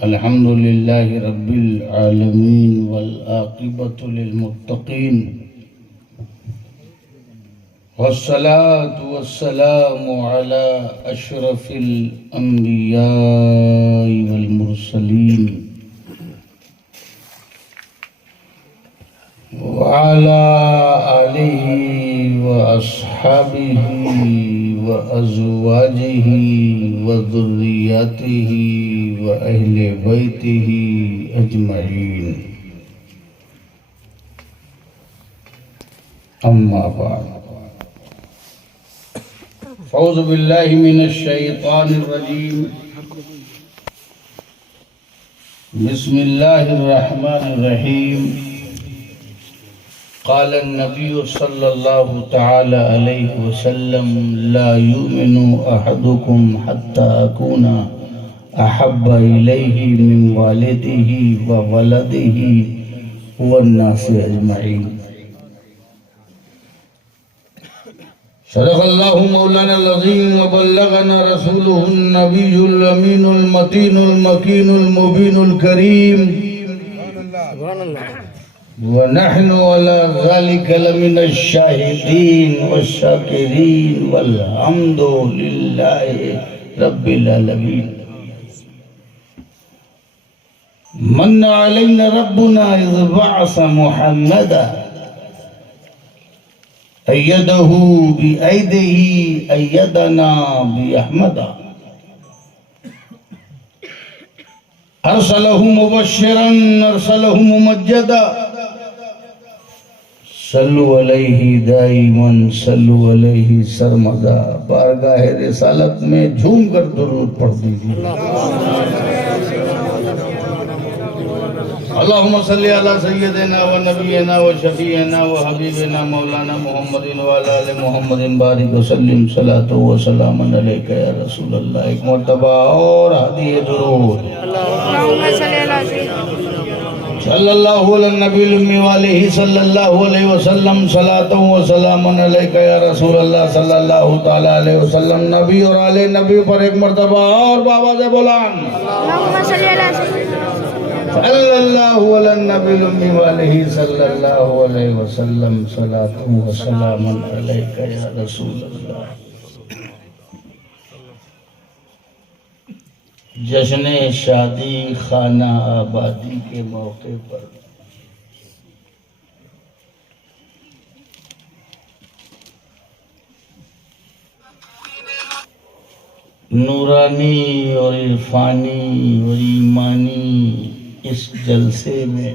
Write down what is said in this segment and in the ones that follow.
अल्हम्दुलिल्लाहि रब्बिल आलमीन वल आक़िबतु लिल मुत्तक़ीन वस्सलातु वस्सलामु अला अशरफिल अंबियाइ वल मुरसलीन व अला आलिहि व अस्हाबिहि व अज़वाजिहि व ज़ुर्रिय्यतिहि व अहले बैतिहि अजमईन। अम्मा बाद, औज़ु बिल्लाहि मिनश शैतानिर रजीम, बिस्मिल्लाहिर रहमानिर रहीम। क़ाल नबी सल्लल्लाहु तआला अलैहि वसल्लम ला युमिनु अहदुकुम हत्ता अकूना अहब्बा इलैहि मिन वालिदिही व वलदिही वन्नासि अजमईन। सदक़ल्लाहु मौलाना अज़ीम व बल्लगना रसूलुहुन नबियुल अमीनुल मतीनुल मकीनुल मुबीनुल करीम व नहनु अला ज़ालिका लमिनश शाहिदीन वश्शाकिरीन वल्हम्दु लिल्लाहि रब्बिल आलमीन। मन्ना अलैना रब्बुना इज़ बअस मुहम्मदा अय्यदहु बिअयदिही अय्यदना बिअहमदा अरसलहु मुबश्शिरन अरसलहु मुमज्जदा सल्लु अलैहि दाइमन सल्लु अलैहि सरमदा। बारगाह रिसालत में झूम कर दुरूद पढ़ दीजिए। अल्लाहुम्मा सल्ली अला सय्यदिना व नबियना व शफीना व हबीबना मौलाना मुहम्मदिन व अला आलि मुहम्मदिन बारिक व सल्लिम सलातो व सलामन अलैका या रसूल अल्लाह। एक मर्तबा और हादिए दुरूद। अल्लाहुम्मा सल्ली अला सल्लल्लाहु अलैहि नबील उम्मी व अलैहि सल्लल्लाहु अलैहि वसल्लम सलातो व सलामन अलैका या रसूल अल्लाह सल्लल्लाहु तआला अलैहि वसल्लम। नबी और आले नबी पर एक मर्तबा और बाबा से बोलान। अल्लाहुम्मा सल्ली अला सल्लल्लाहु अलैहि नबील उम्मी व अलैहि सल्लल्लाहु अलैहि वसल्लम सलातो व सलामन अलैका या रसूल अल्लाह। जश्न शादी खाना आबादी के मौके पर नूरानी और इरफानी और ईमानी इस जलसे में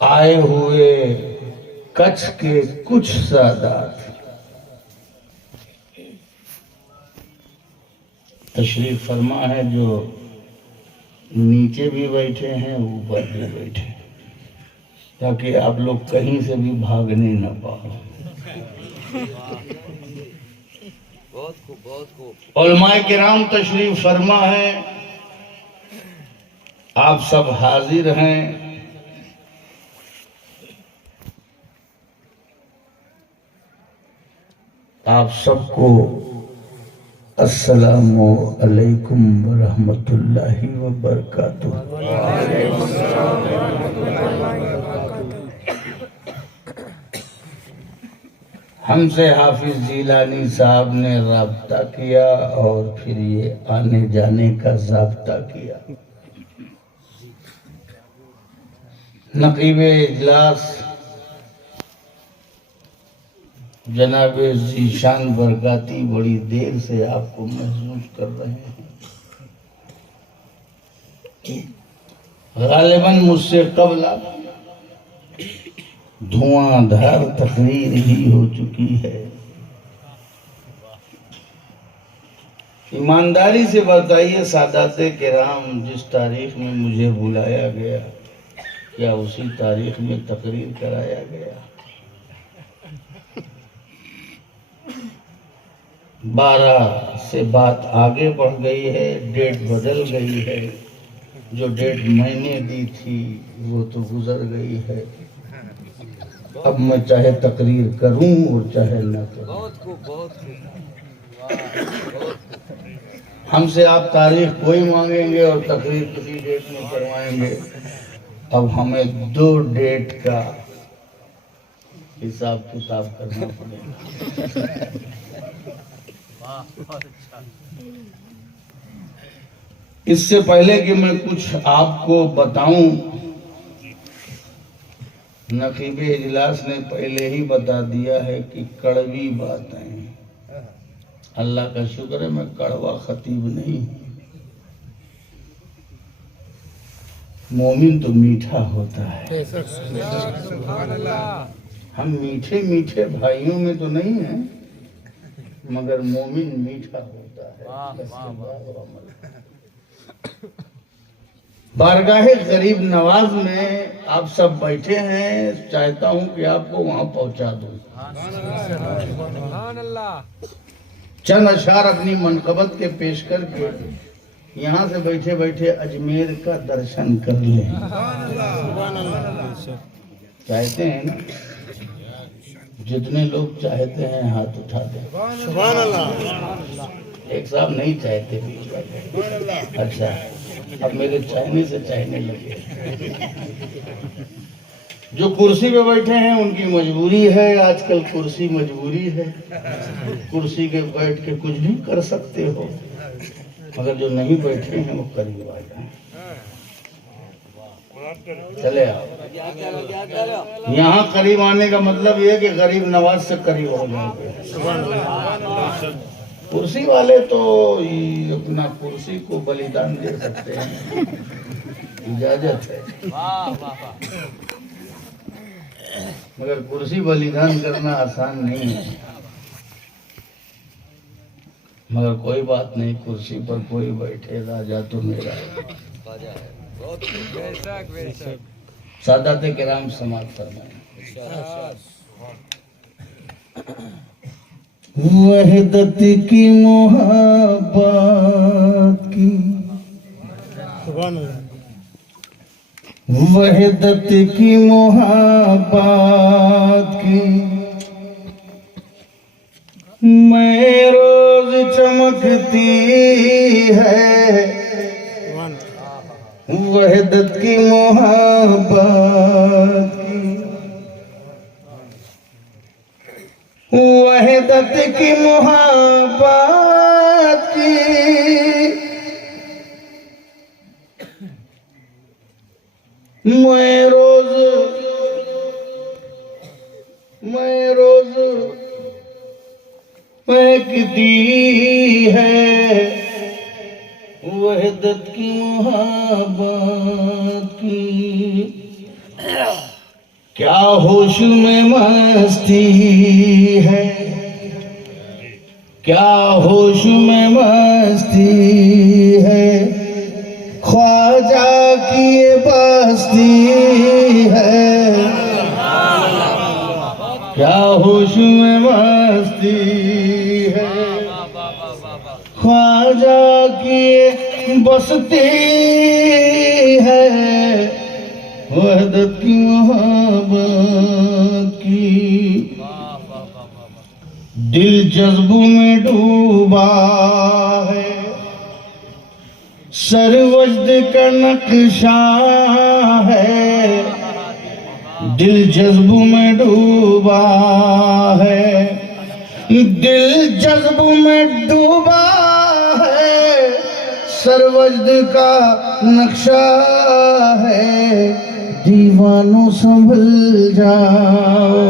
आए हुए कच्छ के कुछ सादात तशरीफ फरमा है, जो नीचे भी बैठे हैं ऊपर भी बैठे हैं, ताकि आप लोग कहीं से भी भागने न पाओ। उलमाए किराम तशरीफ फरमा है, आप सब हाजिर हैं। आप सबको अस्सलामु अलैकुम व रहमतुल्लाहि व बरकातुहू। हमसे हाफिज जीलानी साहब ने राब्ता किया और फिर ये आने जाने का ज़ाब्ता किया। नक़ीबे इजलास जनाब ज़ीशान बरकाती बड़ी देर से आपको महसूस कर रहे हैं। गालिबन मुझसे कबला धुआंधार तकरीर ही हो चुकी है। ईमानदारी से बताइए सादाते किराम, जिस तारीख में मुझे बुलाया गया क्या उसी तारीख में तकरीर कराया गया? 12 से बात आगे बढ़ गई है, डेट बदल गई है। जो डेट मैंने दी थी वो तो गुजर गई है। अब मैं चाहे तकरीर करूं और चाहे न करूं। हमसे आप तारीख कोई मांगेंगे और तकरीर किसी डेट में करवाएंगे। अब हमें 2 डेट का हिसाब किताब करना पड़ेगा। इससे पहले कि मैं कुछ आपको बताऊं, नकीबे इजलास ने पहले ही बता दिया है कि कड़वी बातें, अल्लाह का शुक्र है मैं कड़वा खतीब नहीं। मोमिन तो मीठा होता है। हम मीठे मीठे भाइयों में तो नहीं है, मगर मोमिन मीठा होता है। बारगाहे गरीब नवाज में आप सब बैठे हैं, चाहता हूं कि आपको वहां पहुंचा दूं। चंद अशार अपनी मनकबत के पेश करके यहाँ से बैठे बैठे अजमेर का दर्शन कर लें। चाहते हैं ना? जितने लोग चाहते हैं हाथ उठा दें। सुभान अल्लाह। एक साहब नहीं चाहते। अच्छा, अब मेरे चाहने से चाहने लगे। जो कुर्सी पे बैठे हैं उनकी मजबूरी है, आजकल कुर्सी मजबूरी है। कुर्सी के बैठ के कुछ भी कर सकते हो, मगर जो नहीं बैठे हैं वो करीब आ जाए। चले आओ। यहाँ करीब आने का मतलब ये है कि गरीब नवाज से करीब हो जाएंगे। कुर्सी वाले तो अपना कुर्सी को बलिदान दे सकते हैं, इजाजत है, मगर कुर्सी बलिदान करना आसान नहीं है। मगर कोई बात नहीं, कुर्सी पर कोई बैठे, राजा तो मेरा है। सादाते किराम समाज फरमाए। वहदत की मोहब्बत की, वहदत की मोहब्बत की मैं रोज चमकती है। वहदत की मोहब्बत की, वहदत की मोहब्बत की मैं रोज महकती है। वहदत की मोहब्बत की क्या होश में मस्ती है, क्या होश में मस्ती है। ख्वाजा की ये बस्ती है, क्या होश में मस्ती है। ख्वाजा की ये बस्ती है। वहदत की मोहब्बत की दिल जज्बों में डूबा है। सरवजद का नक्शा है, दिल जज्बों में डूबा है। दिल जज्बों में डूबा है, सरवजद का नक्शा है। दीवानों संभल जाओ,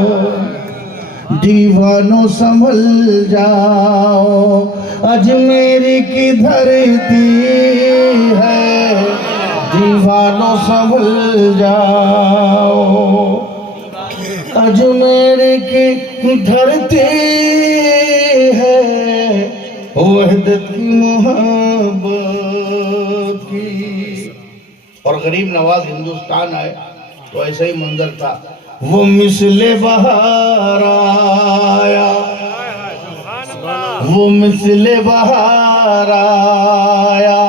दीवानों संभल जाओ। अजमेर की धरती है, दीवानों संभल जाओ। अजमेर की धरती है, वहदत की मोहब्बत की। और गरीब नवाज हिंदुस्तान आए तो ऐसा ही मंजर था। वो मिसले बहार आया, वो मिसले बहार आया।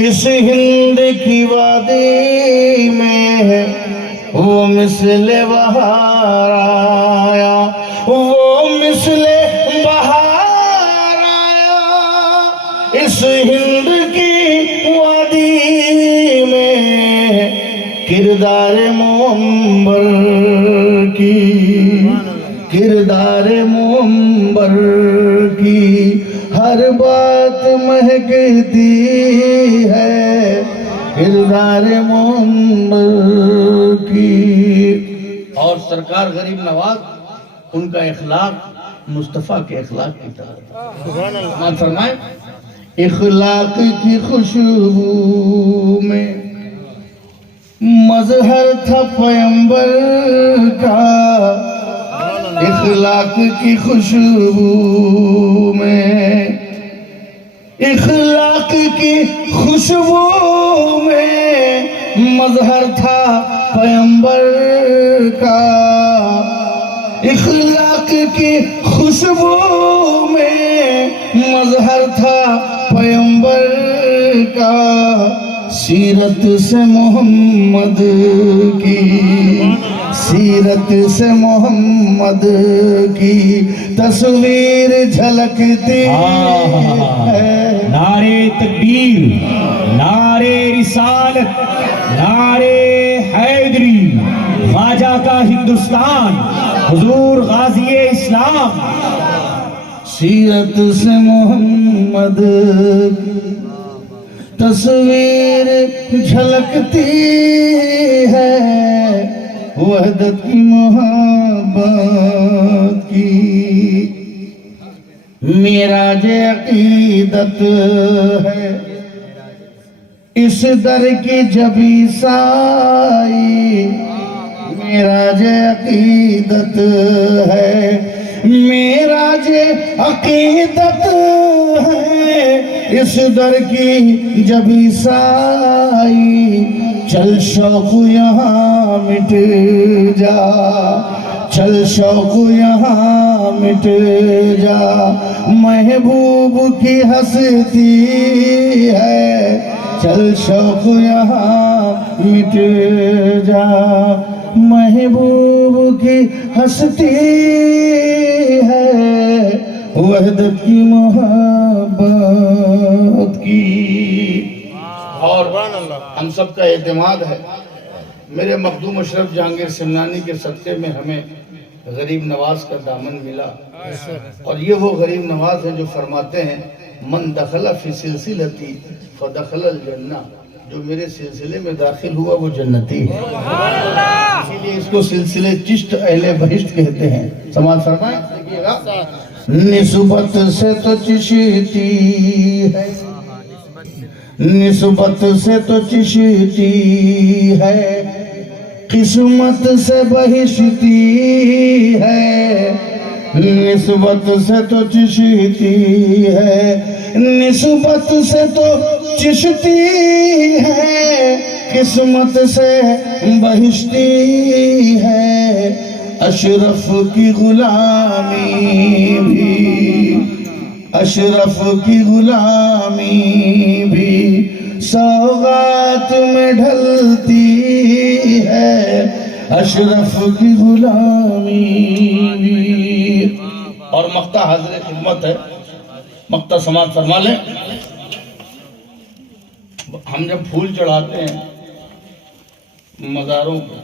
इस हिंद की वादी में वो मिसले बहार आया, वो मिसले बहार आया इस हिंद की वादी में, किरदार मुअम्बर की, किरदार मुअम्बर की हर बात महकती है, किरदार मुअम्बर की। और सरकार गरीब नवाज उनका इखलाक मुस्तफ़ा के इखलाक की तरह फरमाए, इखलाक की खुशबू में मजहर था पैगंबर का, इखलाक की खुशबू में, इखलाक की खुशबू में मजहर था पैगंबर का, इखलाक की खुशबू में मजहर था पैगंबर का, सीरत से मोहम्मद की, सीरत से मोहम्मद की तस्वीर झलकती है। नारे तकबीर, नारे रिसालत, नारे हैदरी, ख्वाजा का हिंदुस्तान, हुजूर गाजी इस्लाम। सीरत से मोहम्मद तस्वीर झलकती है, वहदत की मोहब्बत की मेराज अकीदत है, इस दर की जबी साई मेराज अकीदत है, मेराज अकीदत है, इस दर की जबी साई, चल शौक यहाँ मिट जा, चल शौक यहाँ मिट जा, महबूब की हस्ती है, चल शौक यहाँ मिट जा, महबूब की हस्ती है, वहदत की मोहब्बत की। और हम सब का एतमाद है मेरे मखदूम अशरफ जहांगीर सिमनानी के सदक़े में हमें गरीब नवाज का दामन मिला। और ये वो गरीब नवाज हैं जो फरमाते हैं, मन दखला फी सिलसिलती फदखलल जन्ना, जो मेरे सिलसिले में दाखिल हुआ वो जन्नती है। इसीलिए इसको सिलसिले चिश्त अहले बहिश्त कहते हैं। समाज फरमाए, देखिएगा, निस्बत से तो चिश्ती है, निस्बत से तो चिश्ती है, किस्मत से बहिश्ती है, निस्बत से तो चिश्ती है, निस्बत से तो चिश्ती है, किस्मत से बहिश्ती है, अशरफ की गुलामी भी, अशरफ की गुलामी भी सौगात में ढलती है, अशरफ की गुलामी भी। और मक्ता हाज़िर खिदमत है, मक्ता समाज फरमा लें। हम जब फूल चढ़ाते हैं मज़ारों को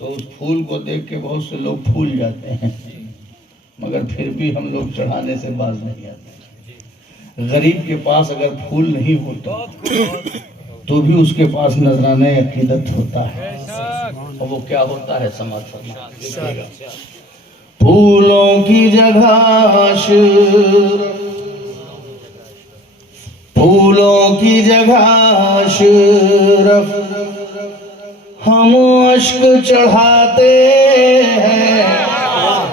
तो उस फूल को देख के बहुत से लोग फूल जाते हैं, मगर फिर भी हम लोग चढ़ाने से बाज नहीं आते। गरीब के पास अगर फूल नहीं होता तो भी उसके पास नजराने अकीदत होता है। और वो क्या होता है समाज फरमा, फूलों की जगह फूलों की जगह अशरफ हम अश्क चढ़ाते हैं,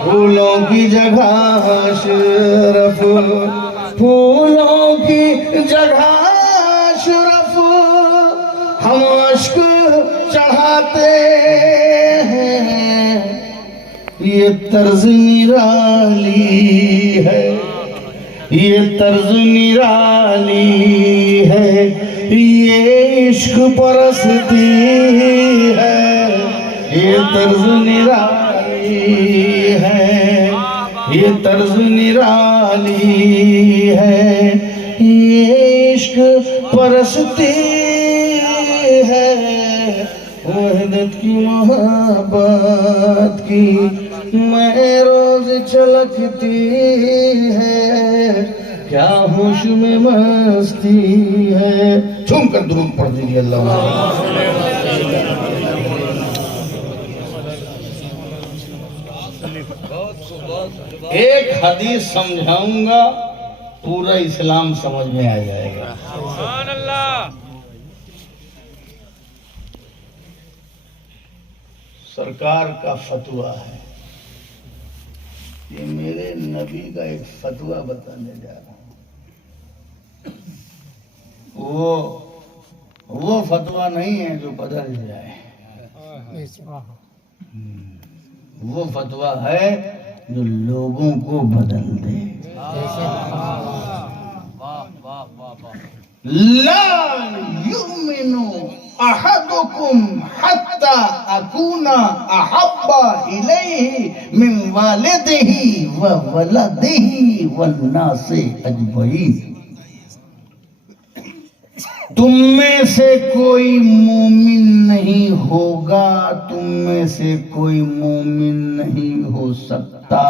फूलों की जगह अशरफ, फूलों की जगह अशरफ हम अश्क चढ़ाते हैं। ये तर्ज निराली है, ये तर्ज निराली है, ये इश्क परस्ती है, ये तर्ज निराली है, ये तर्ज निराली है, ये इश्क परस्ती है, वहदत की मोहब्बत की मैं रोज छलकती है, क्या होश में मस्ती है। झूम कर दुरूद पढ़ दीजिए अल्लाह। एक हदीस समझाऊंगा, पूरा इस्लाम समझ में आ जाएगा। सुभान अल्लाह। सरकार का फतवा है, ये मेरे नबी का एक फतवा बताने जा रहा हूँ। वो फतवा नहीं है जो बदल जाए, वो फतवा है जो लोगों को बदल दे। ला युमिनु अहदुकुम हत्ता अकूना अहब्बा इलैहि मिन वालिदिही व वलदिही वन्नासि अजमईन। तुम में से कोई मोमिन नहीं होगा, तुम में से कोई मोमिन नहीं हो सकता,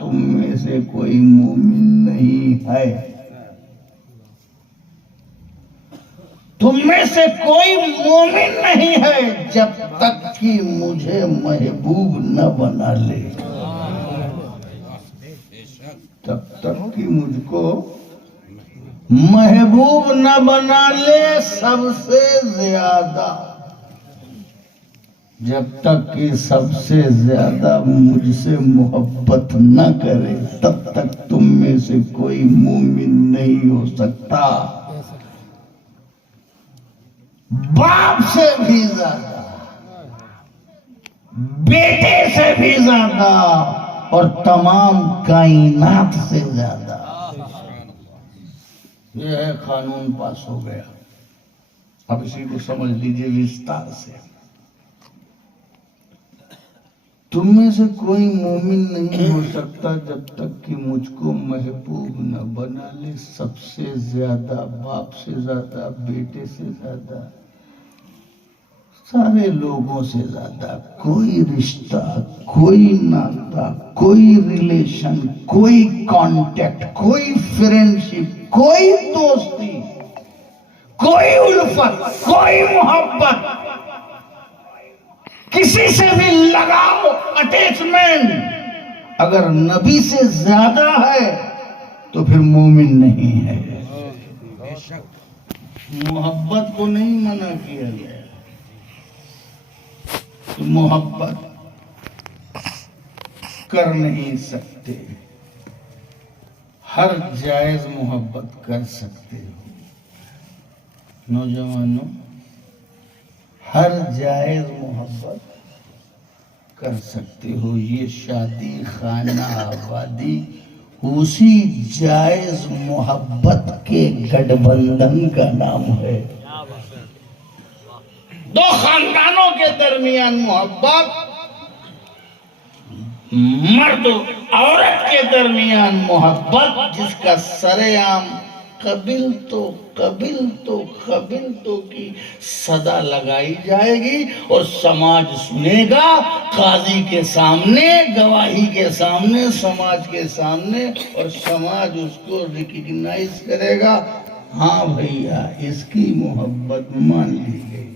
तुम में से कोई मोमिन नहीं है, तुम में से कोई मोमिन नहीं है जब तक कि मुझे महबूब न बना ले, तब तक कि मुझको महबूब न बना ले सबसे ज्यादा, जब तक कि सबसे ज्यादा मुझसे मोहब्बत न करे तब तक तुम में से कोई मोमिन नहीं हो सकता। बाप से भी ज्यादा, बेटे से भी ज्यादा और तमाम कायनात से ज्यादा। यह है कानून पास हो गया। अब इसी को समझ लीजिए विस्तार से। तुम में से कोई मोमिन नहीं हो सकता जब तक कि मुझको महबूब न बना ले सबसे ज्यादा, बाप से ज्यादा, बेटे से ज्यादा, सारे लोगों से ज्यादा। कोई रिश्ता, कोई नाता, कोई रिलेशन, कोई कांटेक्ट, कोई फ्रेंडशिप, कोई दोस्ती, कोई उल्फत, कोई मोहब्बत, किसी से भी लगाव, अटैचमेंट अगर नबी से ज्यादा है तो फिर मोमिन नहीं है। मोहब्बत को नहीं मना किया गया, तो मोहब्बत कर नहीं सकते, हर जायज मोहब्बत कर सकते हो। नौजवानों, हर जायज मोहब्बत कर सकते हो। ये शादी खाना आबादी उसी जायज मोहब्बत के गठबंधन का नाम है। दो खानदानों के दरमियान मोहब्बत, मर्द औरत के दरमियान मोहब्बत, जिसका सरेआम कबिल तो की सदा लगाई जाएगी और समाज सुनेगा, काजी के सामने, गवाही के सामने, समाज के सामने, और समाज उसको रिकॉग्नाइज करेगा। हाँ भैया, इसकी मोहब्बत मान ली गई।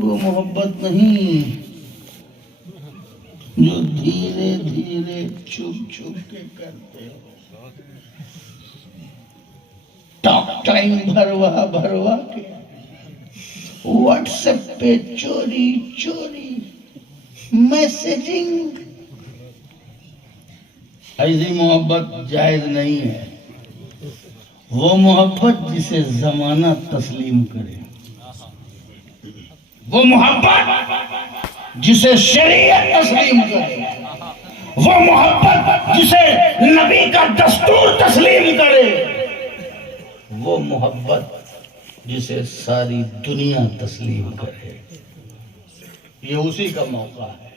वो मोहब्बत नहीं जो धीरे धीरे छुप छुप के करते हो, टॉक टाइम भरवा के, व्हाट्सएप पे चोरी मैसेजिंग। ऐसी मोहब्बत जायज नहीं है। वो मोहब्बत जिसे जमाना तस्लीम करे, वो मोहब्बत जिसे शरीयत तस्लीम करे, वो मोहब्बत जिसे नबी का दस्तूर तस्लीम करे, वो मोहब्बत जिसे सारी दुनिया तस्लीम करे। ये उसी का मौका है।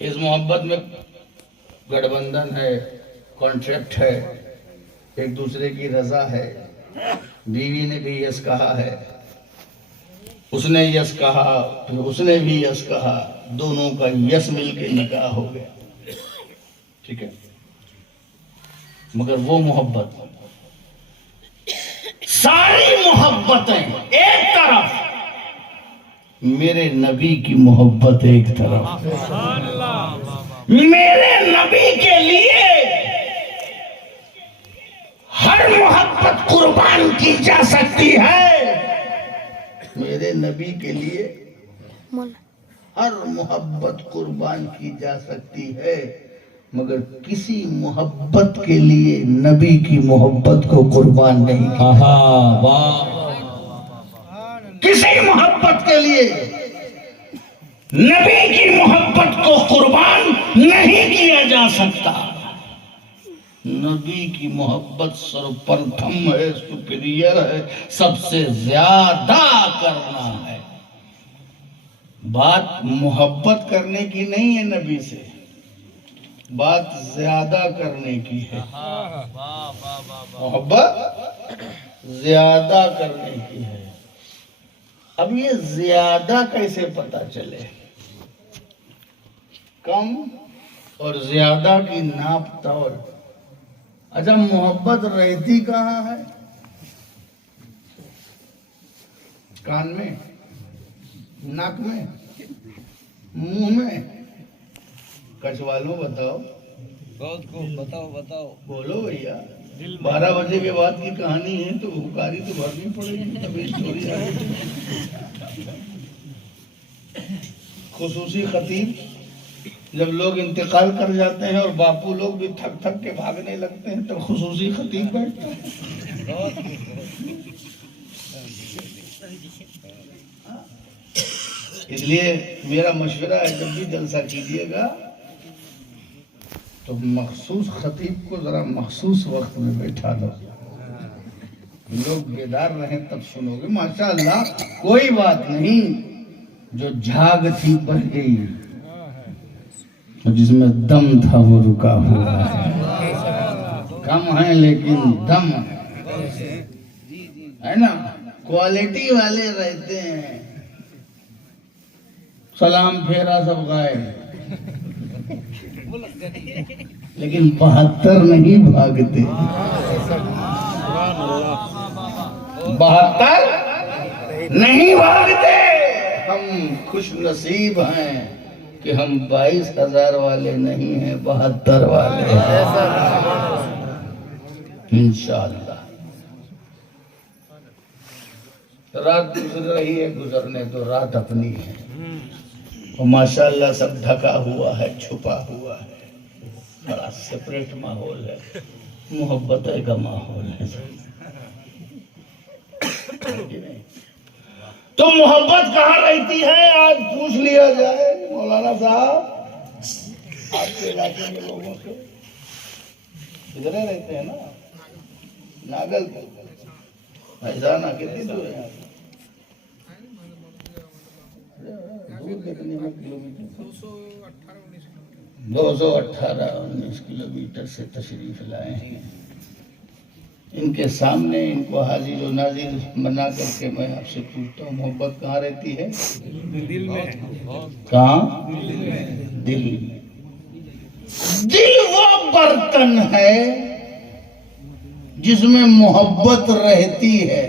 इस मोहब्बत में गठबंधन है, कॉन्ट्रैक्ट है, एक दूसरे की रजा है। बीवी ने भी यस कहा है, उसने यस कहा, फिर उसने भी यस कहा, दोनों का यस मिलके निकाह हो गया। ठीक है, मगर वो मोहब्बत, सारी मोहब्बतें एक तरफ, मेरे नबी की मोहब्बत एक तरफ। मेरे नबी के लिए हर मोहब्बत कुर्बान की जा सकती है। मेरे नबी के लिए हर मोहब्बत कुर्बान की जा सकती है, मगर किसी मोहब्बत के लिए नबी की मोहब्बत को कुर्बान नहीं किया। वाह, किसी मोहब्बत के लिए नबी की मोहब्बत को कुर्बान नहीं किया जा सकता। नबी की मोहब्बत सर्वप्रथम है, सुपीरियर है, सबसे ज्यादा करना है। बात मोहब्बत करने की नहीं है नबी से, बात ज्यादा करने की है। मोहब्बत ज्यादा करने की है। अब ये ज्यादा कैसे पता चले? कम और ज्यादा की नाप तौल। अच्छा, मोहब्बत रहती कहाँ है? कान में, नाक में, मुंह में? कछवालों बताओ, बताओ बोलो भैया। 12 बजे के बाद की कहानी है तो हुकारी तो भरनी पड़ेगी, तभी स्टोरी आएगी। खुसूसी खतीब, जब लोग इंतकाल कर जाते हैं और बापू लोग भी थक थक के भागने लगते हैं, तब खुसूसी खतीब बैठता है। इसलिए मेरा मशवरा है, जब भी जलसा कीजिएगा तो मखसूस खतीब को जरा मखसूस वक्त में बैठा दो, लोग बेदार रहें तब सुनोगे। माशाअल्लाह, कोई बात नहीं, जो झाग थी बह गई, जिसमें दम था वो रुका हुआ है। कम है लेकिन दम है ना। क्वालिटी वाले रहते हैं, सलाम फेरा सब गायब, लेकिन 72 नहीं भागते। 72 नहीं भागते। हम खुश नसीब हैं कि हम 22,000 वाले नहीं हैं, 72 वाले हैं इंशाअल्लाह। रात गुजर रही है, गुजरने तो रात अपनी है। और माशाअल्लाह सब ढका हुआ है, छुपा हुआ है, बड़ा सेपरेट माहौल है, मोहब्बत का माहौल है। तो मोहब्बत कहाँ रहती है? आज पूछ लिया जाए मौलाना साहब, आपके इलाके के लोगों से। इधर रहते हैं ना, नागल, ऐसा ना कितनी दूर है? कितने किलोमीटर? 218-19 किलोमीटर से तशरीफ लाए हैं। इनके सामने इनको हाजिर और नाजिर बना करके मैं आपसे पूछता हूँ, मोहब्बत कहाँ रहती है? दिल में। कहाँ? दिल में। दिल वो बर्तन है जिसमें मोहब्बत रहती है।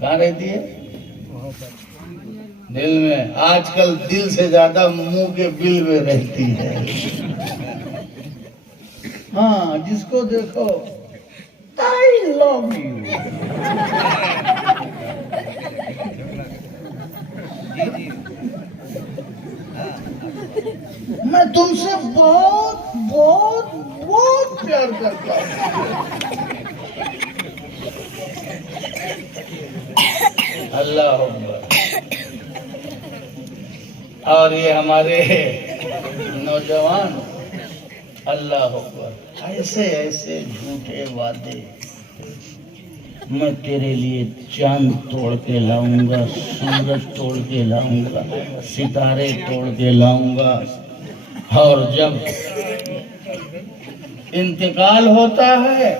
कहाँ रहती है? दिल में। आजकल दिल से ज्यादा मुंह के बिल में रहती है। हाँ, जिसको देखो I love you, मैं तुमसे बहुत बहुत बहुत प्यार करता हूँ। अल्लाह अकबर। और ये हमारे नौजवान, अल्लाह अकबर, ऐसे ऐसे झूठे वादे, मैं तेरे लिए चांद तोड़ के लाऊंगा, सूरज तोड़ के लाऊंगा, सितारे तोड़ के लाऊंगा। और जब इंतकाल होता है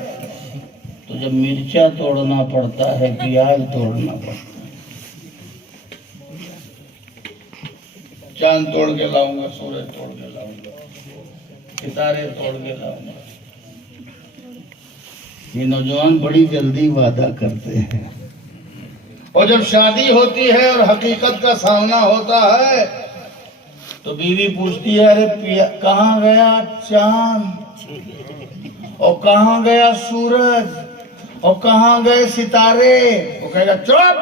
तो जब मिर्चा तोड़ना पड़ता है, प्याज तोड़ना पड़ता है। चांद तोड़ के लाऊंगा, सूरज तोड़ के लाऊंगा, सितारे तोड़ के लाऊंगा। ये नौजवान बड़ी जल्दी वादा करते हैं, और जब शादी होती है और हकीकत का सामना होता है तो बीवी पूछती है, अरे कहाँ गया चांद, और कहाँ गया सूरज, और कहाँ गए सितारे? वो कहेगा चुप,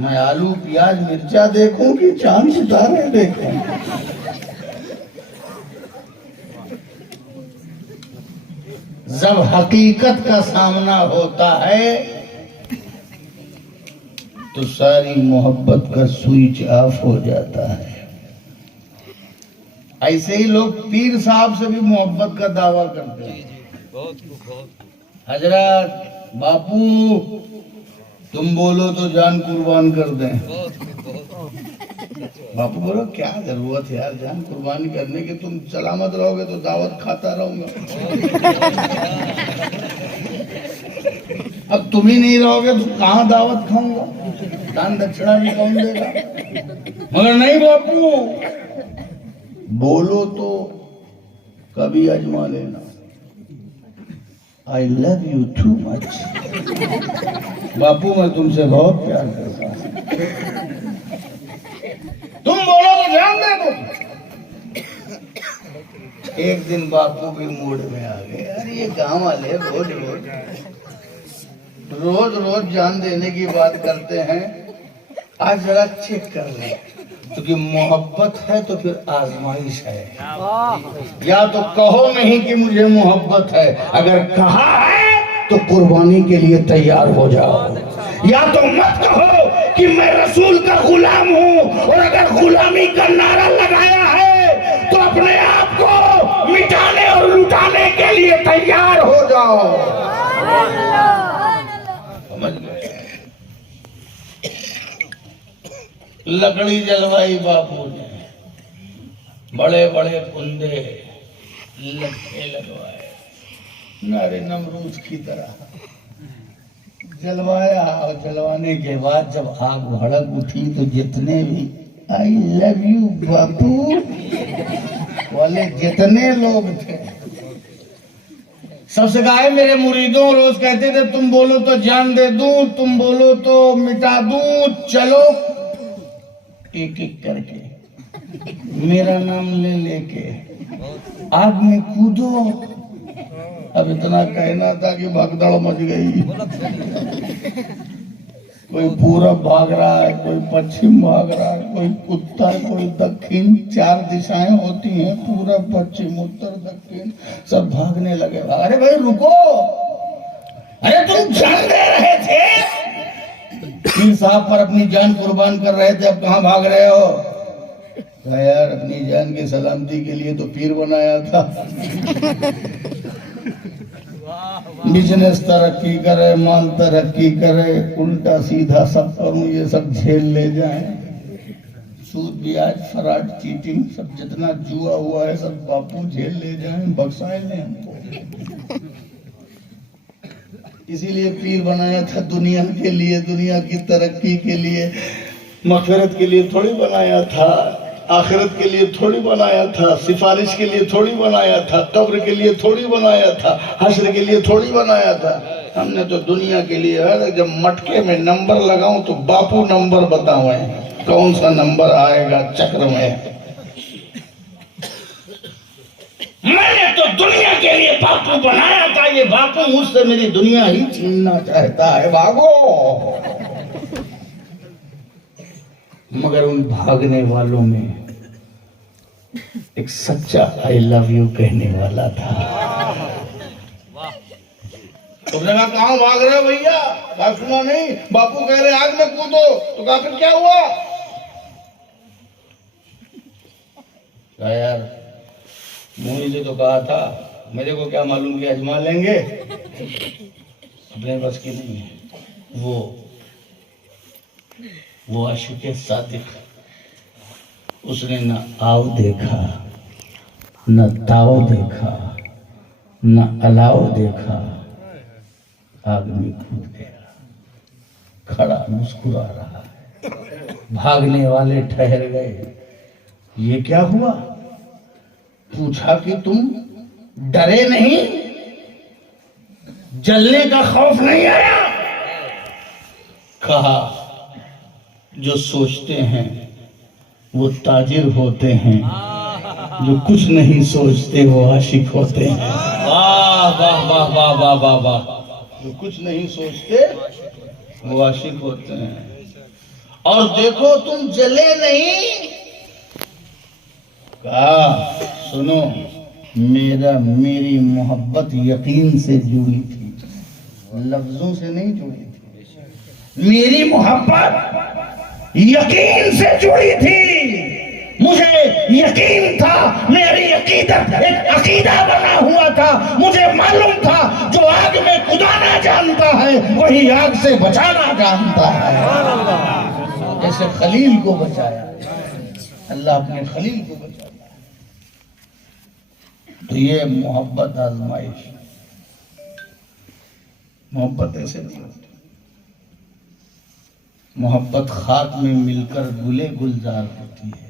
मैं आलू प्याज मिर्चा देखूं कि चांद सितारे देखूं? जब हकीकत का सामना होता है तो सारी मोहब्बत का स्विच ऑफ हो जाता है। ऐसे ही लोग पीर साहब से भी मोहब्बत का दावा करते हैं। हजरत बापू तुम बोलो तो जान कुर्बान कर दें। बापू बोलो क्या जरूरत है यार जान कुर्बानी करने की, तुम सलामत रहोगे तो दावत खाता रहूंगा। अब तुम ही नहीं रहोगे तो कहाँ दावत खाऊंगा, दान दक्षिणा भी कौन देगा? मगर नहीं बापू, बोलो तो कभी आजमा लेना। I love you too much। बापू मैं तुमसे बहुत प्यार करता हूँ, तुम बोलो तो ध्यान दे दो। एक दिन बापू भी मूड में आ गए, यार ये गांव वाले रोज रोज जान देने की बात करते हैं, आज जरा चेक कर ले, क्योंकि मोहब्बत है तो फिर आजमाइश है। या तो कहो नहीं कि मुझे मोहब्बत है, अगर कहा है तो कुर्बानी के लिए तैयार हो जाओ। या तो मत कहो कि मैं रसूल का गुलाम हूँ, और अगर गुलामी का नारा लगाया है तो अपने आप को मिटाने और लुटाने के लिए तैयार हो जाओ। समझ गए? लकड़ी जलवाई बापू ने, बड़े बड़े कुंदे लट्ठे लगवाए, नारे नमरूद की तरह जलवाया। और जलवाने के बाद जब आग भड़क उठी तो जितने भी आई लव यू बापू वाले जितने लोग थे सबसे कहा, मेरे मुरीदों रोज कहते थे तुम बोलो तो जान दे दूं, तुम बोलो तो मिटा दूं, चलो एक एक करके मेरा नाम ले लेके आग में कूदो। अब इतना कहना था कि भगदड़ मच गई। कोई पूरब भाग रहा है, कोई पश्चिम भाग रहा है, कोई उत्तर, कोई दक्षिण, 4 दिशाएं होती हैं, पूरब पश्चिम उत्तर दक्षिण, सब भागने लगे। अरे भाई रुको, अरे तुम जान दे रहे थे, पीर साहब पर अपनी जान कुर्बान कर रहे थे, अब कहाँ भाग रहे हो? कहा यार अपनी जान की सलामती के लिए तो पीर बनाया था। बिजनेस तरक्की करे, माल तरक्की करे, उल्टा सीधा सब करूं, ये सब झेल ले जाए। सूद ब्याज फराड चीटिंग सब जितना जुआ हुआ है सब बापू झेल ले जाए, बख्शाए ले हमको। इसीलिए पीर बनाया था दुनिया के लिए, दुनिया की तरक्की के लिए, मगफिरत के लिए थोड़ी बनाया था, आखिरत के लिए थोड़ी बनाया था, सिफारिश के लिए थोड़ी बनाया था, कब्र के लिए थोड़ी बनाया था, हश्र के लिए थोड़ी बनाया था। हमने तो दुनिया के लिए है। जब मटके में नंबर लगाऊं तो बापू नंबर बताओ कौन सा नंबर आएगा चक्र में। मैंने तो दुनिया के लिए बापू बनाया था, ये बापू मुझसे मेरी दुनिया ही छीनना चाहता है, भागो। मगर उन भागने वालों में एक सच्चा आई लव यू कहने वाला था। तुमने कहा कहाँ भाग रहे हो भैया? कहा सुना नहीं, बापू कह रहे आग में कूदो। तो कहा फिर क्या हुआ? कहा यार मुझे से तो कहा था, मेरे को क्या मालूम कि आजमा लेंगे। अपने बस की नहीं है। वो आशिक सादिक, उसने न आव देखा, न ताव देखा, न अलाव देखा, आग में कूद गया, खड़ा मुस्कुरा रहा है। भागने वाले ठहर गए, ये क्या हुआ? पूछा कि तुम डरे नहीं, जलने का खौफ नहीं आया? कहा जो सोचते हैं वो ताजिर होते हैं, जो कुछ नहीं सोचते वो आशिक होते हैं। वाह वाह वाह वाह वाह वाह वाह। जो कुछ नहीं सोचते वो आशिक होते हैं। और देखो तुम जले नहीं। कहा सुनो, मेरी मोहब्बत यकीन से जुड़ी थी, लफ्जों से नहीं जुड़ी थी। मेरी मोहब्बत यकीन से जुड़ी थी। मुझे यकीन था, मेरी अकीदत एक अकीदा बना हुआ था। मुझे मालूम था जो आग में कूदना जानता है वही आग से बचाना जानता है। जैसे खलील को बचाया, अल्लाह अपने खलील को बचाया। तो ये मोहब्बत आजमाइश, मोहब्बत ऐसे नहीं होती। मोहब्बत खाक में मिलकर गुले गुलजार होती है।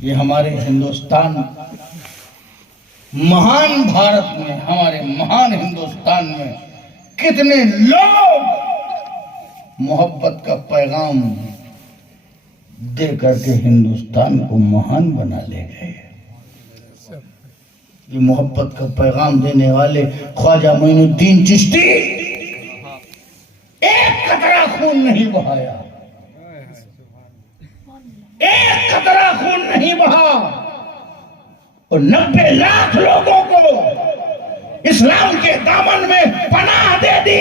ये हमारे हिंदुस्तान, महान भारत में, हमारे महान हिंदुस्तान में कितने लोग मोहब्बत का पैगाम दे करके हिंदुस्तान को महान बना ले गए। ये मोहब्बत का पैगाम देने वाले ख्वाजा मोइनुद्दीन चिश्ती एक कतरा खून नहीं बहाया, एक कतरा खून नहीं बहा, और 90 लाख लोगों को इस्लाम के दामन में पनाह दे दी।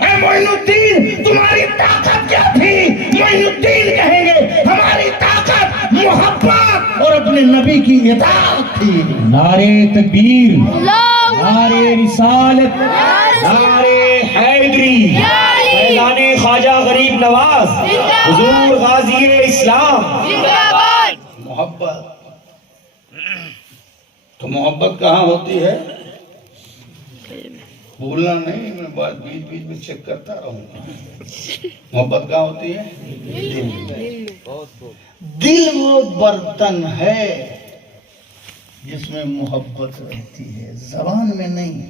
ऐ मोइनुद्दीन, तुम्हारी ताकत क्या थी? मोइनुद्दीन कहेंगे हमारी ताकत मोहब्बत और अपने नबी की इताअत थी। नारे तकबीर, नारे रिसालत, नारे हैदरी, फैज़ाने ख्वाजा गरीब नवाज, हुजूर गाज़ी इस्लाम। मोहब्बत, तो मोहब्बत कहाँ होती है? भूलना नहीं, मैं बात बीच बीच में चेक करता रहूंगा। मोहब्बत कहाँ होती है? दिल वो बर्तन है जिसमें मोहब्बत रहती है, जबान में नहीं।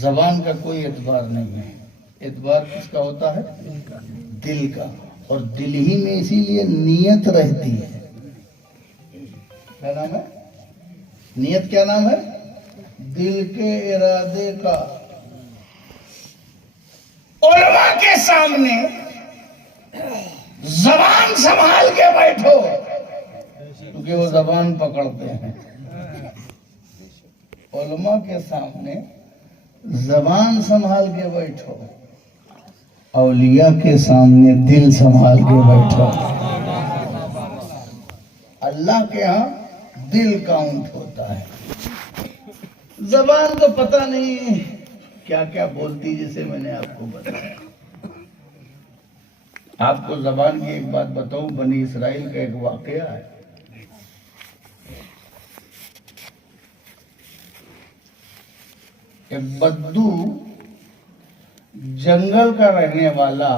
जबान का कोई एतबार नहीं है। एतबार किसका होता है? दिल का। और दिल ही में इसीलिए नियत रहती है। क्या नाम है? नियत क्या नाम है? दिल के इरादे का। उलमा के सामने जबान संभाल के बैठो, क्योंकि वो जबान पकड़ते हैं। उलमा के सामने जबान संभाल के बैठो, औलिया के सामने दिल संभाल के बैठो। अल्लाह के यहाँ दिल काउंट होता है। जबान तो पता नहीं क्या क्या बोलती, जैसे मैंने आपको बताया। आपको जबान की एक बात बताऊं, बनी इसराइल का एक वाकया है। एक बद्दू जंगल का रहने वाला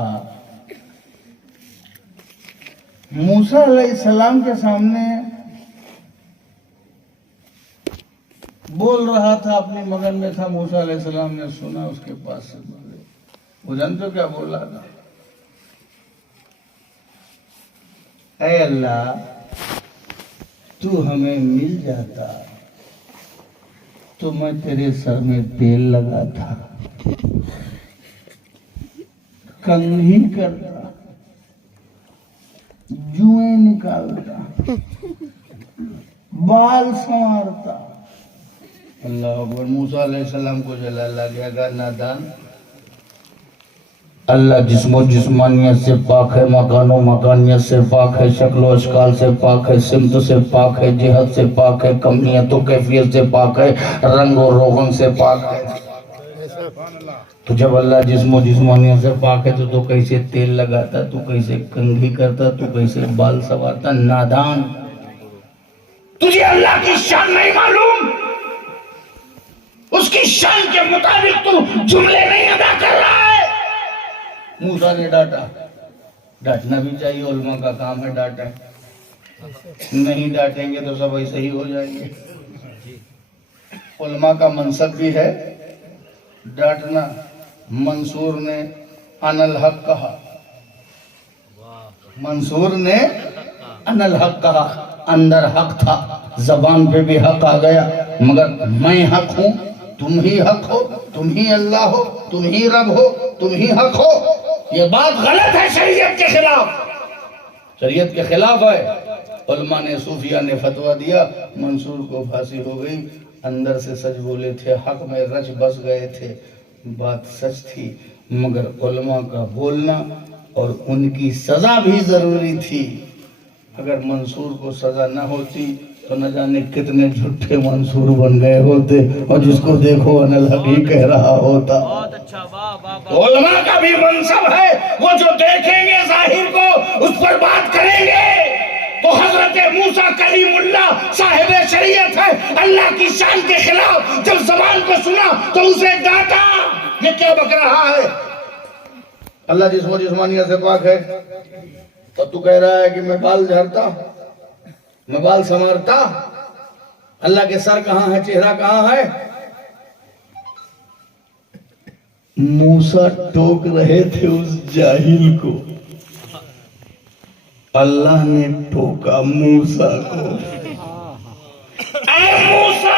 मूसा अलैहिस्सलाम के सामने बोल रहा था, अपनी मगन में था। मूसा अलैहिस्सलाम ने सुना, उसके पास से बोले। वो जानते हो क्या बोल रहा था? ऐ अल्लाह, तू हमें मिल जाता तो मैं तेरे सर में तेल लगाता, कंघी करता, जुएं निकालता, बाल संवारता। अल्लाह अकबर। मूसा अलैहिस्सलाम को जलाला गया, नादान। अल्लाह जिस्मो जिस्मानियत से पाक है, मकानो मकानियत से पाक है, शक्लो अशकाल से पाक है, सिमत से पाक है, जिहत से पाक है, कमियत कैफियत से पाक है, रंग और रोगन से पाक है। तो जब अल्लाह जिस्मो जिस्मानियत से पाक है तो तू कैसे तेल लगाता, तू कैसे कंघी करता, तू कैसे बाल संवारता? नादान, तुझे अल्लाह की शान नहीं मालूम, उसकी शान के मुताबिक तू जुमले नहीं अदा कर रहा है। मूसा ने डांटा, डांटना भी चाहिए, उलमा का काम है डांटे, नहीं डांटेंगे तो सब ऐसे ही हो जाएंगे। उलमा का मनसब भी है डांटना। मंसूर ने अनल हक कहा, मंसूर ने अनल हक कहा, अंदर हक था, जबान पे भी हक आ गया, मगर मैं हक हूं, तुम ही हक हो, तुम ही अल्लाह हो, तुम ही रब हो, तुम ही हक हो। ये बात गलत है, शरीयत के खिलाफ, शरीयत के खिलाफ है। उलमा ने, सूफिया ने फतवा दिया, मंसूर को फांसी हो गई। अंदर से सच बोले थे, हक में रच बस गए थे, बात सच थी, मगर उलमा का बोलना और उनकी सजा भी जरूरी थी। अगर मंसूर को सजा न होती तो न जाने कितने झूठे मंसूर बन गए होते, और जिसको देखो अनल हकी कह रहा होता। उलमा का भी मनसब है, वो जो देखेंगे जाहिर को उस पर बात करेंगे। तो हजरत मूसा कलीमुल्लाह साहिब शरीयत है, अल्लाह की शान के खिलाफ जब जबान को सुना तो उसे डांटा। ये क्या बक रहा है? अल्लाह जिस्मो जिस्मानियत से पाक है, तो तू कह रहा है कि मैं बाल झाड़ता, मैं बाल संवारता। अल्लाह के सर कहां है, चेहरा कहां है? मूसा टोक रहे थे उस जाहिल को, अल्लाह ने ठोका मूसा को। ऐ मूसा,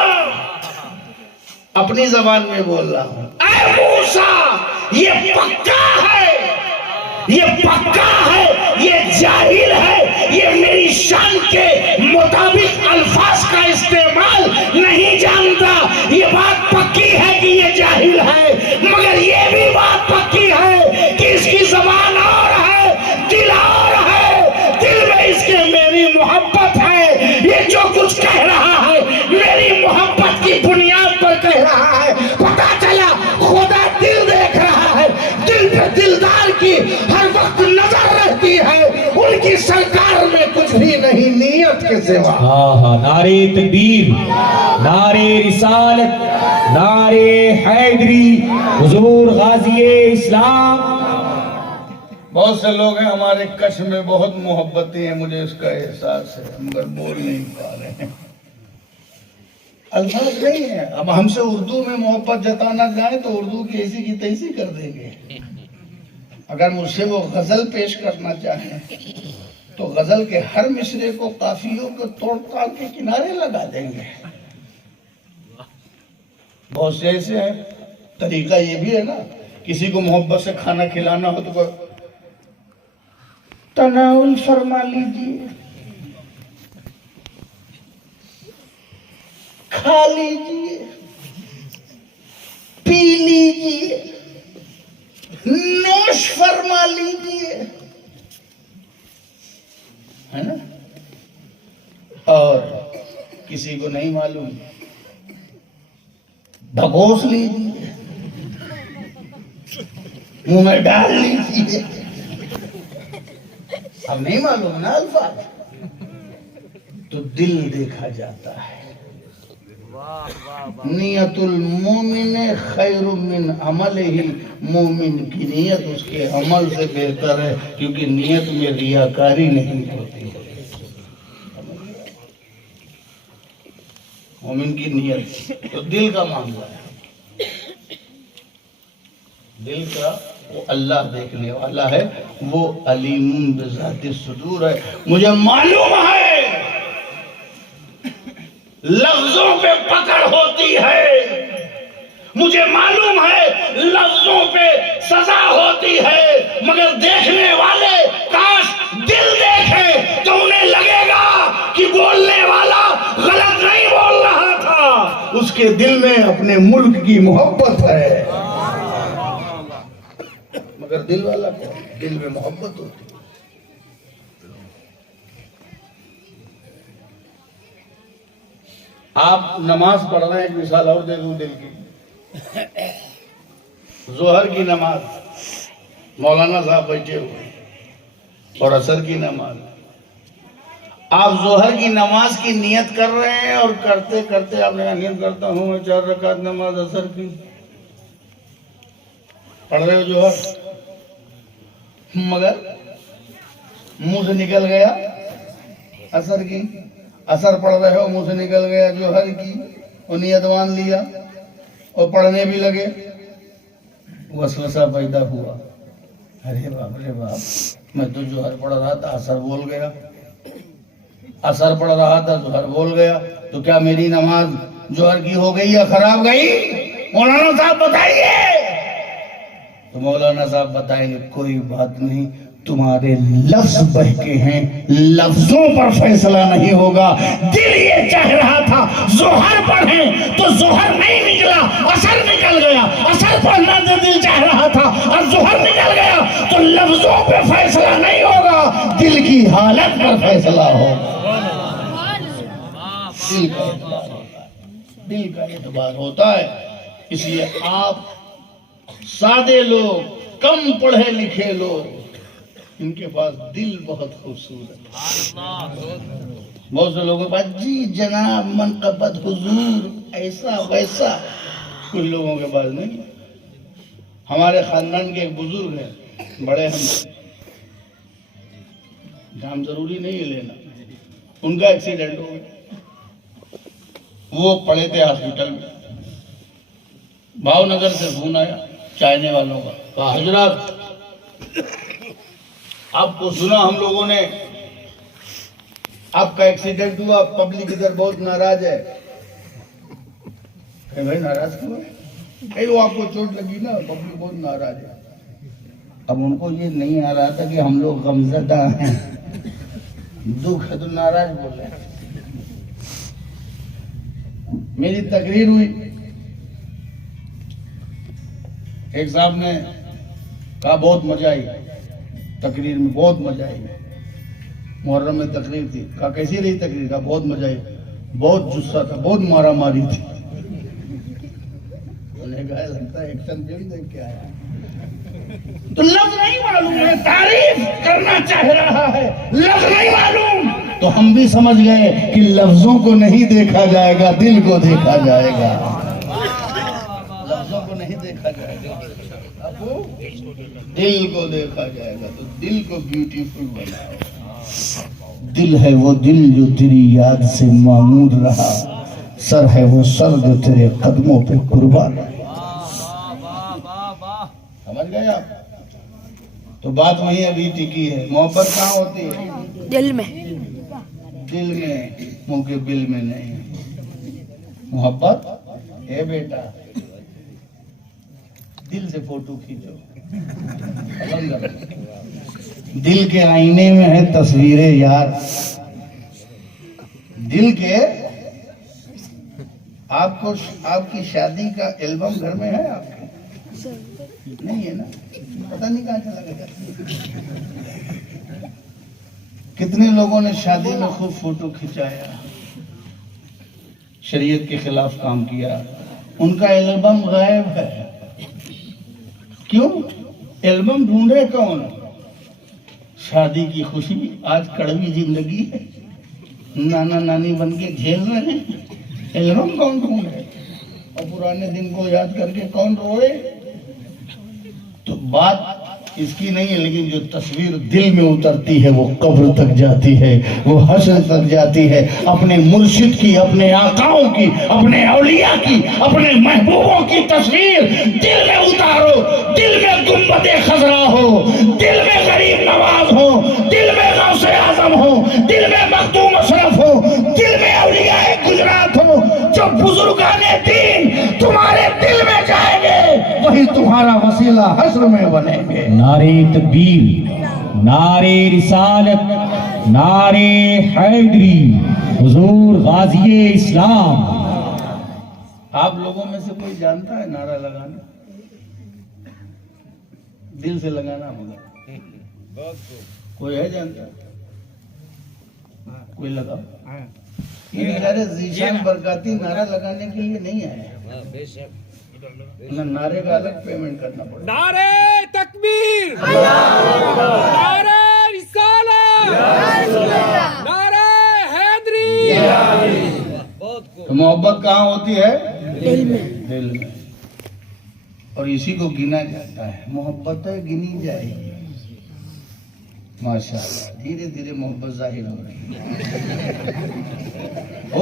अपनी जबान में बोल रहा हूं, ऐ मूसा, ये पक्का है, ये पक्का है, ये जाहिल है, ये मेरी शान के मुताबिक अल्फाज का इस्तेमाल नहीं जानता। ये बात पक्की है कि ये जाहिल है, मगर ये भी बात पक्की है कि इसकी जबान और है, दिल और है, दिल में इसके मेरी मोहब्बत है। ये जो कुछ कह रहा है मेरी मोहब्बत की बुनियाद पर कह रहा है। पता चला खुदा दिल देख रहा है, दिल पे दिलदार की हर वक्त नजर रहती है, उनकी सरकार में कुछ भी नहीं नियत के सिवा। हाँ हाँ, नारे तकबीर, नारे रिसालत, नारे हैदरी, हुजूर गाजी इस्लाम। बहुत से लोग हैं हमारे कश में, बहुत मोहब्बतें हैं, मुझे इसका एहसास है, मगर बोल नहीं पा रहे हैं, अल्फाज नहीं है। अब हमसे उर्दू में मोहब्बत जताना चाहे तो उर्दू की ऐसी की तैसी कर देंगे। अगर मुझसे वो गजल पेश करना चाहे तो गजल के हर मिसरे को काफियों को तोड़ ताड़ के किनारे लगा देंगे। बहुत से ऐसे हैं। तरीका ये भी है ना, किसी को मोहब्बत से खाना खिलाना हो तो तनाउल फरमा लीजिए, खा लीजिए, पी लीजिए, नोश फरमा लीजिए, है ना। और किसी को नहीं मालूम, ढकोस लीजिए, मुंह में डाल लीजिए। अब नहीं मालूम ना अल्फाज, तो दिल देखा जाता है। नियतुल मोमिन खैरुम मिन अमलिही, मोमिन की नियत उसके अमल से बेहतर है, क्योंकि नियत में रियाकारी नहीं होती। मोमिन की नियत तो दिल का मामला है, दिल का वो अल्लाह देखने वाला है, वो अलीमुन बिज़ाति सुदूर है। मुझे मालूम है लफ्जों पे पकड़ होती है, मुझे मालूम है लफ्जों पे सजा होती है, मगर देखने वाले काश दिल देखे तो उन्हें लगेगा कि बोलने वाला गलत नहीं बोल रहा था, उसके दिल में अपने मुल्क की मोहब्बत है। मगर दिल वाला क्या, दिल में मोहब्बत होती है। आप नमाज पढ़ रहे हैं, एक मिसाल और दे दूं दिल की। जोहर की नमाज मौलाना साहब बैठे हुए और असर की नमाज। आप जोहर की नमाज की नियत कर रहे हैं और करते करते आपने नियत करता हूं मैं 4 रकात नमाज असर की पढ़ रहे हो जोहर, मगर मुंह से निकल गया असर की। असर पढ़ रहे हो, मुंह से निकल गया जोहर की, और नियत मान लिया और पढ़ने भी लगे। वसवसा पैदा हुआ, अरे बाप रे बाप, मैं तो जोहर पढ़ रहा था असर बोल गया, असर पढ़ रहा था जोहर बोल गया, तो क्या मेरी नमाज जोहर की हो गई या खराब गई? मौलाना साहब बताइए। तो मौलाना साहब बताएंगे कोई बात नहीं, तुम्हारे लफ्ज बहके हैं, लफ्जों पर फैसला नहीं होगा। दिल ये चाह रहा था जोहर पढ़े तो जोहर नहीं निकला, असर निकल गया। असर पढ़ना तो दिल चाह रहा था और जोहर निकल गया, तो लफ्जों पे फैसला नहीं होगा, दिल की हालत पर फैसला होगा। दिल का एतबार होता है। इसलिए आप सादे लोग, कम पढ़े लिखे लोग, इनके पास दिल बहुत खूबसूरत है। बहुत से लोगों के पास जी जनाब मनकबत हुजूर ऐसा वैसा, कुछ लोगों के पास नहीं। हमारे खानदान के एक बुजुर्ग हैं, बड़े हम, नाम जरूरी नहीं है लेना, उनका एक्सीडेंट हो गया। वो पड़े थे हॉस्पिटल में, भावनगर से फोन आया चाहने वालों का, कहा हजरत आपको सुना हम लोगों ने, आपका एक्सीडेंट हुआ, पब्लिक इधर बहुत नाराज है। भाई नाराज क्यों है? वो आपको चोट लगी ना, पब्लिक बहुत नाराज है। अब उनको ये नहीं आ रहा था कि हम लोग गमज़दा हैं, दुख है तो नाराज बोल रहे हैं। मेरी तकरीर हुई, एक साहब ने कहा बहुत मजा आई तकरीर में, बहुत मजा आई। मुहर्रम में तकरीर थी, कहा कैसी रही तकरीर? कहा बहुत मजा आई, बहुत जुस्सा था, बहुत मारा मारी थी। उन्हें कहा लगता है एक्शन फिल्म देख के आया। तो लफ्ज नहीं मालूम है, तारीफ करना चाह रहा है, लफ्ज नहीं मालूम, तो हम भी समझ गए कि लफ्जों को नहीं देखा जाएगा, दिल को देखा जाएगा। लफ्जों को नहीं देखा जाएगा, आपको दिल को देखा जाएगा। तो दिल को ब्यूटीफुल बनाओ। दिल है वो दिल जो तेरी याद से मामूर रहा, सर है वो सर जो तेरे कदमों पे कुर्बान है। समझ गए आप? तो बात वही अभी टिकी है। मोहब्बत कहाँ होती है? दिल में। दिल में, मुंह के बिल में नहीं। मोहब्बत है बेटा, दिल से फोटो खींचो। दिल के आईने में है तस्वीरें यार, दिल के। आपको आपकी शादी का एल्बम घर में है आपके? नहीं है ना, पता नहीं कहाँ चला गया। कितने लोगों ने शादी में खूब फोटो खिंचाया, शरीयत के खिलाफ काम किया, उनका एल्बम गायब है। क्यों? एल्बम ढूंढे कौन? शादी की खुशी आज कड़वी जिंदगी है, नाना नानी बन के झेल रहे हैं, एल्बम कौन ढूंढे? और पुराने दिन को याद करके कौन रोए? तो बात इसकी नहीं है, लेकिन जो तस्वीर दिल में उतरती है वो कब्र तक जाती है, वो हश्र तक जाती है। अपने मुर्शिद की, अपने आकाओं की, अपने औलिया की, अपने महबूबों की तस्वीर दिल में उतारो। दिल में गुंबदे खजरा हो, दिल में गरीब नवाज हो, दिल में गौसे आजम हो, दिल में मखदूम अशरफ हो, दिल में औलिया गुजरात हो। जो बुजुर्गाने दीन तुम्हारे दिल में जाएंगे, वही तुम्हारा वसीला हश्र में बनेंगे। नारे तकबीर, नारे रिसालत, नारे हैदरी, हुजूर गाज़िए इस्लाम। आप लोगों में से कोई जानता है नारा लगाना? दिल से लगाना होगा। कोई है जानता? कोई लगाओ। ये बेचारे ज़ीशान बरकाती नारा लगाने के लिए नहीं आए, ना नारे का अलग पेमेंट करना पड़ेगा। नारे तकबीर, नारे रिसालत, नारे हैदरी। तो मोहब्बत कहाँ होती है? दिल में। दिल में। और इसी को गिना जाता है। मोहब्बत गिनी जाएगी। माशाअल्लाह, धीरे धीरे मोहब्बत जाहिर हो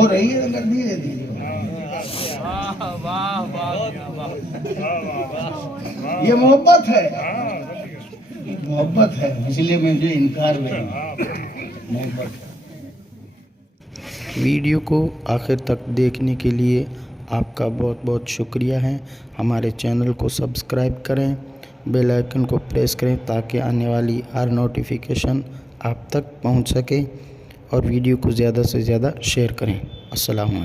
रही है, मगर धीरे धीरे हो रही है। ये मोहब्बत है, मोहब्बत है, इसलिए मुझे इनकार नहीं। मोहब्बत। वीडियो को आखिर तक देखने के लिए आपका बहुत बहुत शुक्रिया है। हमारे चैनल को सब्सक्राइब करें, बेल आइकन को प्रेस करें ताकि आने वाली हर नोटिफिकेशन आप तक पहुंच सके और वीडियो को ज़्यादा से ज़्यादा शेयर करें। अस्सलाम वालेकुम।